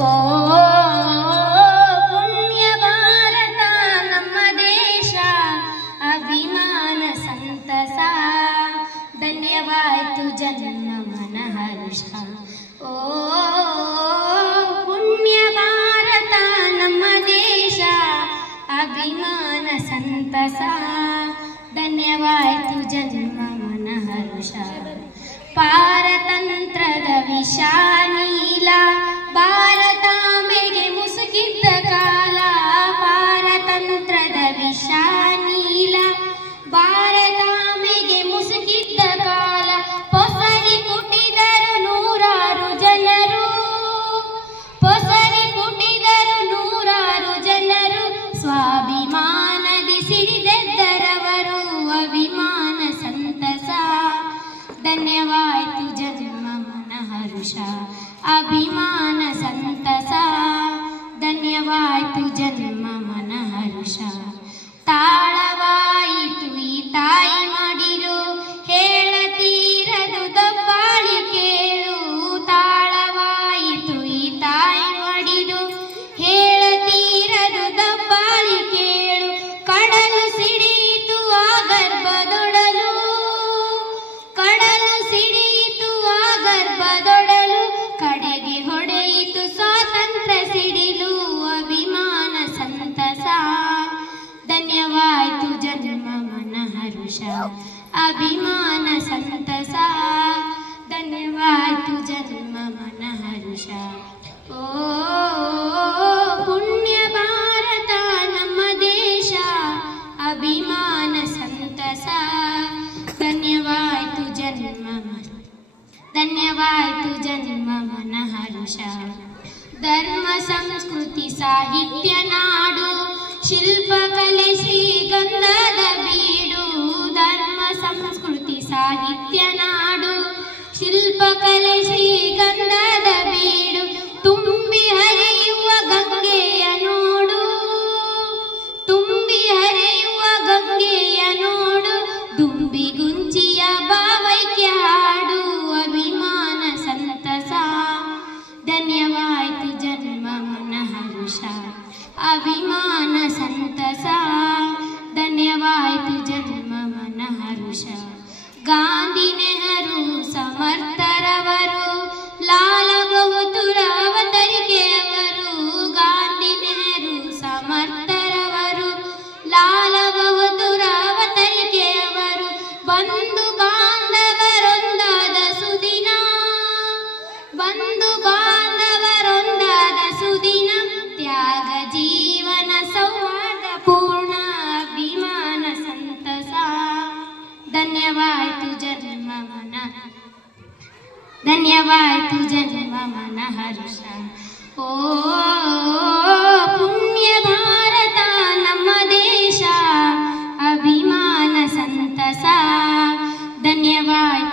ओ पुण्यभारता मम देशा अभिमान सन्तसा धन्यवाद जन्म मनहर्ष ओ पुण्यभारता न देशा अभिमान सन्तसा धन्यवाद जन्म मनहर्षा पारतन्त्र दविषा ಅಭಿಮಾನದಿ ಸಿಡಿದೆದ್ದರವರು ಅಭಿಮಾನ ಸಂತಸ. अभिमान ಜನ್ಮ ಮನ ಹರುಷ ಅಭಿಮಾನ ಸಂತಸ. अभिमान सन्तसा धन्यवाद तु जन्म मनहर्षा ओ पुण्यभारत नम देश। देशा अभिमान सन्तसा धन्यवाद तु जन्म मन। धन्यवाद तु जन्म मनहर्षा धर्म संस्कृति साहित्य नाडु शिल्पकले श्रीगन्धी அபிமான धन्यवादः तु जन्महर्ष पुण्यभारता नम देशा अभिमान सन्तसा धन्यवाद